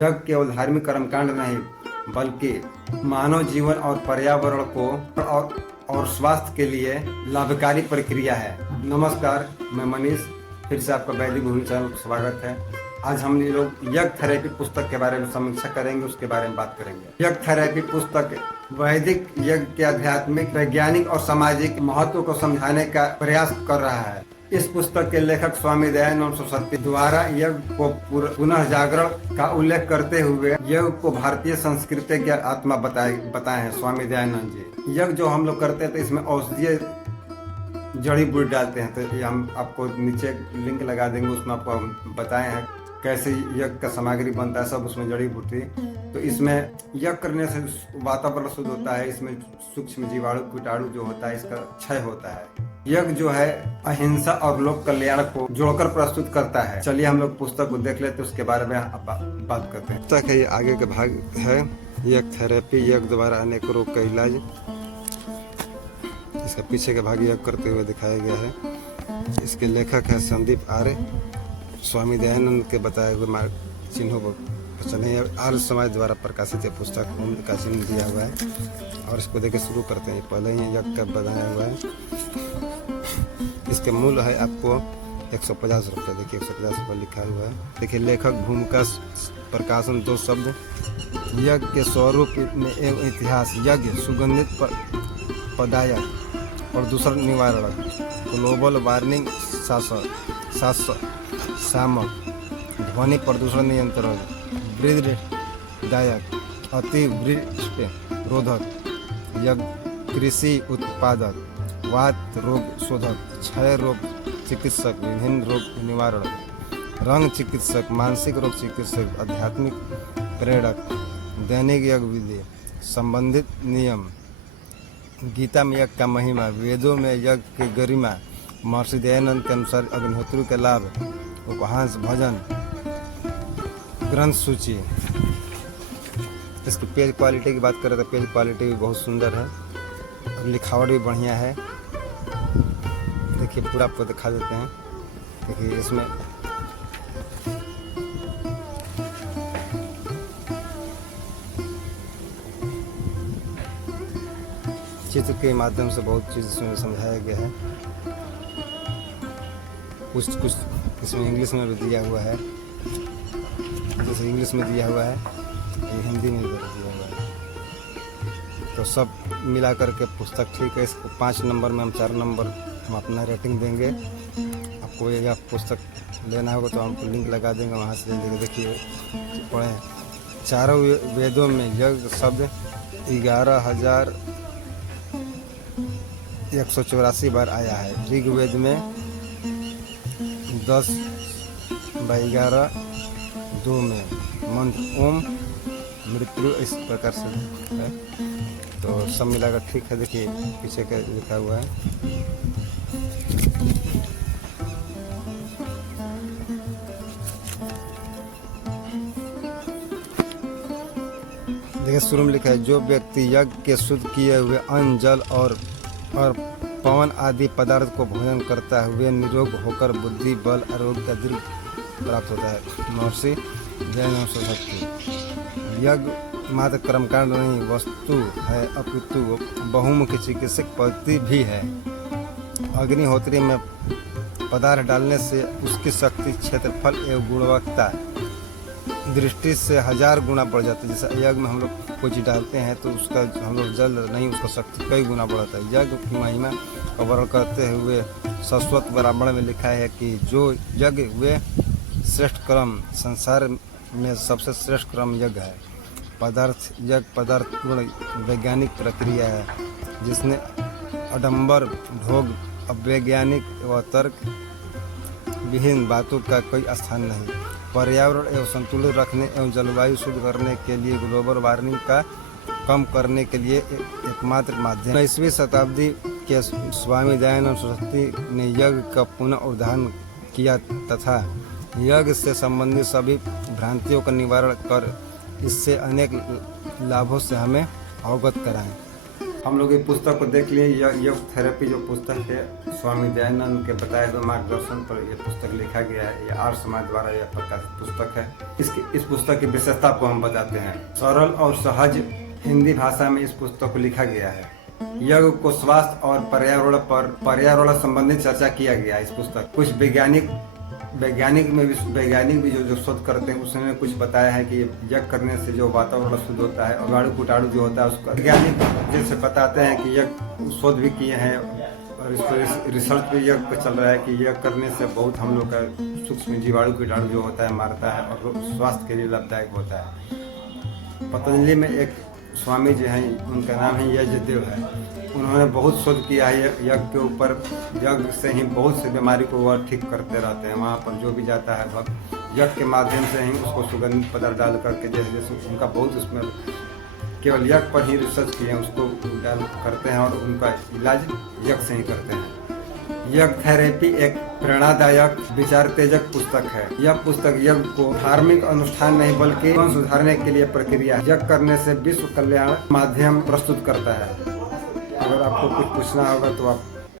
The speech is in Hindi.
यज्ञ केवल धार्मिक कर्मकांड नहीं बल्कि मानव जीवन और पर्यावरण को और स्वास्थ्य के लिए लाभकारी प्रक्रिया है। नमस्कार, मैं मनीष, फिर से आपका वैदिक भूमि चैनल पर स्वागत है। आज हम लोग यज्ञ थेरेपी पुस्तक के बारे में समीक्षा करेंगे, उसके बारे में बात करेंगे। यज्ञ थेरेपी पुस्तक वैदिक यज्ञ के आध्यात्मिक, वैज्ञानिक और सामाजिक महत्व को समझाने का प्रयास कर रहा है। इस पुस्तक के लेखक स्वामी दयानंद सरस्वती द्वारा यज्ञ को पुनः जागरण का उल्लेख करते हुए यज्ञ को भारतीय संस्कृति की आत्मा बताए हैं स्वामी दयानंद जी। यज्ञ जो हम लोग करते हैं तो इसमें औषधीय जड़ी बूटी डालते हैं, तो ये हम आपको नीचे लिंक लगा देंगे, उसमें आपको हम बताए हैं कैसे यज्ञ का सामग्री बनता है, सब उसमें जड़ी बूटी। तो इसमें यज्ञ करने से वातावरण शुद्ध होता है, इसमें सूक्ष्म जीवाणु कीटाणु जो होता है इसका क्षय होता है। यज्ञ जो है अहिंसा और लोक कल्याण को जोड़कर प्रस्तुत करता है। चलिए हम लोग पुस्तक को देख लेते हैं, उसके बारे में बात करते हैं। पुस्तक है, ये आगे का भाग है यज्ञ थेरेपी, यज्ञ द्वारा अनेक रोग का इलाज। इसका पीछे का भाग यज्ञ करते हुए दिखाया गया है। इसके लेखक है संदीप आर्य। स्वामी दयानंद के बताए हुए मार्ग चिन्हों को चले आर्य समाज द्वारा प्रकाशित यह पुस्तक ओम का चिन्ह दिया हुआ है और इसको देखे शुरू करते हैं। पहले ही यज्ञ का बनाया हुआ है। इसके मूल्य है आपको 150 रुपये। देखिए 150 रुपये लिखा हुआ है। देखिए लेखक भूमिका प्रकाशन 2 शब्द। यज्ञ के स्वरूप में एवं इतिहास, यज्ञ सुगंधित पदायक और दूसरा निवारक, ग्लोबल वार्मिंग शामक, ध्वनि प्रदूषण नियंत्रण, वृद्धिदायक, अतिवृष्टि रोधक, यज्ञ कृषि उत्पादक, वात रोग शोधक, क्षय रोग चिकित्सक, विभिन्न रोग निवारक, रंग चिकित्सक, मानसिक रोग चिकित्सक, आध्यात्मिक प्रेरक, दैनिक यज्ञ विधि, संबंधित नियम, गीता में यज्ञ का महिमा, वेदों में यज्ञ की गरिमा, महर्षि दयानंद के अनुसार अग्निहोत्री के लाभ, उपहास भजन, ग्रंथ सूची। इसकी पेज क्वालिटी की बात करें तो पेज क्वालिटी भी बहुत सुंदर है और लिखावट भी बढ़िया है। देखिए पूरा आपको दिखा देते हैं। देखिए इसमें चित्र के माध्यम से बहुत चीज़ इसमें समझाया गया है। कुछ इसमें इंग्लिश में भी दिया हुआ है, जैसे इंग्लिश में दिया हुआ है ये हिंदी में भी दिया हुआ है। तो सब मिला करके पुस्तक ठीक है। इसको 5 नंबर में हम 4 नंबर हम अपना रेटिंग देंगे। आपको यह पुस्तक लेना होगा तो हम लिंक लगा देंगे, वहाँ से ले लेंगे। देखिए पढ़ें, चारों वेदों में यज्ञ शब्द 11,184 बार आया है। ऋग्वेद में 10/11 में मंत्र ओम मृत्यु इस प्रकार से है। तो सब मिलाकर ठीक है। देखिए पीछे का लिखा हुआ है। देखिए शुरू में लिखा है, जो व्यक्ति यज्ञ के शुद्ध किए हुए अन्न, जल और पवन आदि पदार्थ को भोजन करता है वे निरोग होकर बुद्धि, बल, आरोग्य दीर्घ प्राप्त होता है। महर्षि दयानंद सरस्वती। यज्ञ मात्र कर्मकांड नहीं वस्तु है, अपितु बहुमुखी चिकित्सक पद्धति भी है। अग्निहोत्री में पदार्थ डालने से उसकी शक्ति, क्षेत्रफल एवं गुणवत्ता दृष्टि से 1000 गुना बढ़ जाती है। जैसे यज्ञ में हम लोग कोई चीज डालते हैं तो उसका हम लोग जल नहीं, उसका शक्ति कई गुना बढ़ता है। यज्ञ की महिमा का वर्णन करते हुए शाश्वत ब्राह्मण में लिखा है कि जो यज्ञ वे श्रेष्ठ कर्म, संसार में सबसे श्रेष्ठ कर्म यज्ञ है। यज्ञ पदार्थ पूर्ण वैज्ञानिक प्रक्रिया है जिसने आडंबर, ढोंग, अवैज्ञानिक व तर्क विहीन बातों का कोई स्थान नहीं। पर्यावरण एवं संतुलित रखने एवं जलवायु शुद्ध करने के लिए, ग्लोबल वार्मिंग का कम करने के लिए एकमात्र माध्यम। 19वीं शताब्दी के स्वामी दयानंद सरस्वती ने यज्ञ का पुनः उद्धार किया तथा यज्ञ से संबंधित सभी भ्रांतियों का निवारण कर इससे अनेक लाभों से हमें अवगत कराएं। हम लोग ये पुस्तक को देख लिए। योग थेरेपी जो पुस्तक है स्वामी दयानंद के बताए हुए मार्गदर्शन पर यह पुस्तक लिखा गया है। यह आर्य समाज द्वारा यह प्रकाशित पुस्तक है। इस पुस्तक की विशेषता को हम बताते हैं। सरल और सहज हिंदी भाषा में इस पुस्तक को लिखा गया है। योग को स्वास्थ्य और पर्यावरण संबंधित चर्चा किया गया है इस पुस्तक। कुछ वैज्ञानिक भी जो शोध करते हैं उसने कुछ बताया है कि यज्ञ करने से जो वातावरण शुद्ध होता है और कीटाणु कुटाणु जो होता है उसको वैज्ञानिक जैसे बताते हैं कि यज्ञ शोध भी किए हैं और इस पर रिसर्च भी यज्ञ पर चल रहा है कि यज्ञ करने से बहुत हम लोग का सूक्ष्म जीवाणु कीटाणु जो होता है मारता है और स्वास्थ्य के लिए लाभदायक होता है। पतंजलि में एक स्वामी जी हैं, उनका नाम है यजदेव है। उन्होंने बहुत शोध किया है यज्ञ के ऊपर। यज्ञ से ही बहुत सी बीमारी को वह ठीक करते रहते हैं। वहाँ पर जो भी जाता है भक्त यज्ञ के माध्यम से ही उसको सुगंधित पदार्थ डाल करके जैसे उनका बहुत उसमें केवल यज्ञ पर ही रिसर्च किए हैं उसको डाल करते हैं और उनका इलाज यज्ञ से ही करते हैं। यज्ञ थेरेपी एक प्रेरणादायक विचार तेजक पुस्तक है। यह पुस्तक यज्ञ को धार्मिक अनुष्ठान नहीं बल्कि जीवन सुधारने के लिए प्रक्रिया यज्ञ करने से विश्व कल्याण माध्यम प्रस्तुत करता है। अगर आपको कुछ पूछना होगा तो आप